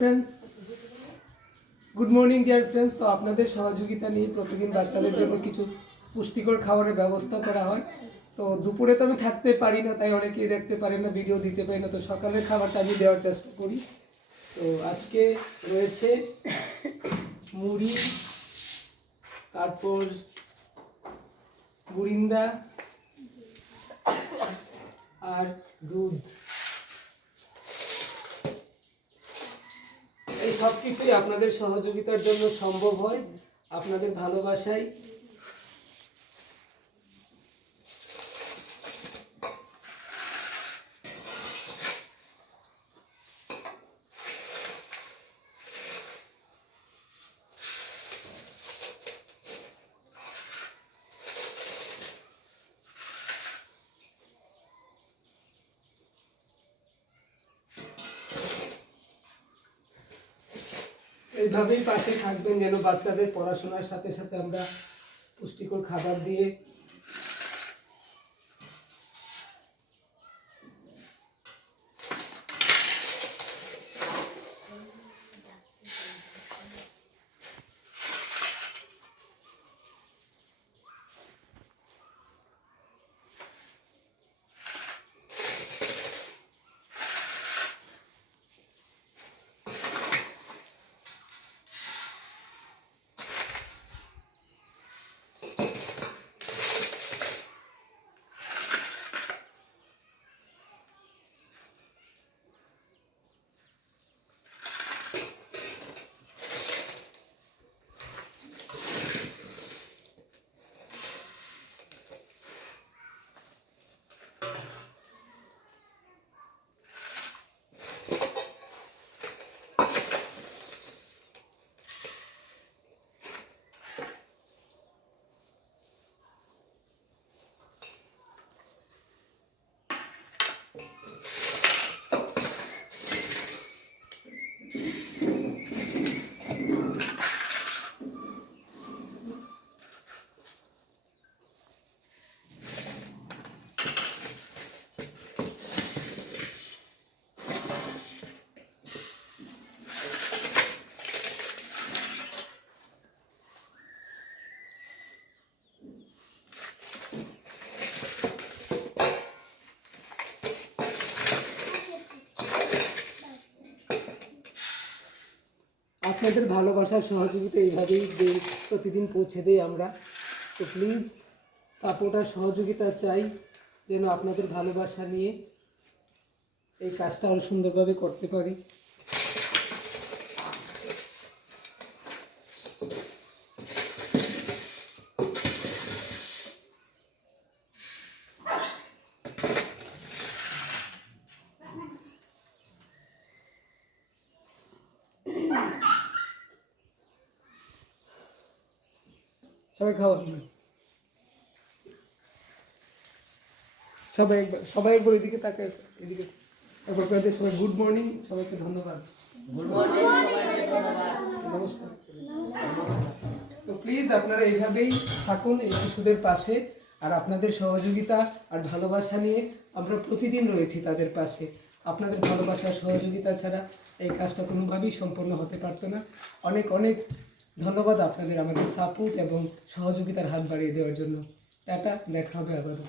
Friends, good morning dear friends. তো আপনাদের সহযোগিতা নিয়ে প্রতিদিন বাচ্চাদের জন্য কিছু পুষ্টিকর খাবারের ব্যবস্থা করা হয়। তো দুপুরে তো আমি থাকতে পারি না, তাই অনেকেই দেখতে পারেন না, ভিডিও দিতে পারি না। তো সকালের খাবারটা আমি দেওয়ার চেষ্টা করি। তো আজকে রয়েছে মুড়ি, তারপর মুরিন্দা আর দুধ। এই সব কিছুই আপনাদের সহযোগিতার জন্য সম্ভব হয়, আপনাদের ভালোবাসায়। এইভাবেই পাশে থাকবেন, যেন বাচ্চাদের পড়াশোনার সাথে সাথে আমরা পুষ্টিকর খাবার দিয়ে আপনাদের ভালোবাসার সহযোগিতা এইভাবেই প্রতিদিন পৌঁছে দিই আমরা। তো প্লিজ সাপোর্ট আর সহযোগিতা চাই, যেন আপনাদের ভালোবাসা নিয়ে এই কাজটা আরও সুন্দরভাবে করতে পারি। সবাই খাওয়া, সবাই একবার এদিকে তাকে, এদিকে একবার করে সবাই গুড মর্নিং, সবাইকে ধন্যবাদ। গুড মর্নিং, সবাইকে ধন্যবাদ, নমস্কার। তো প্লিজ আপনারা এইভাবেই থাকুন এই শিশুদের পাশে, আর আপনাদের সহযোগিতা আর ভালোবাসা নিয়ে আমরা প্রতিদিন রয়েছি তাদের পাশে। আপনাদের ভালোবাসা সহযোগিতা ছাড়া এই কাজটা কোনোভাবেই সম্পন্ন হতে পারতো না। অনেক অনেক ধন্যবাদ আপনাদের আমাদের সাপোর্ট এবং সহযোগিতার হাত বাড়িয়ে দেওয়ার জন্য। টাটা, দেখা হবে আবারও।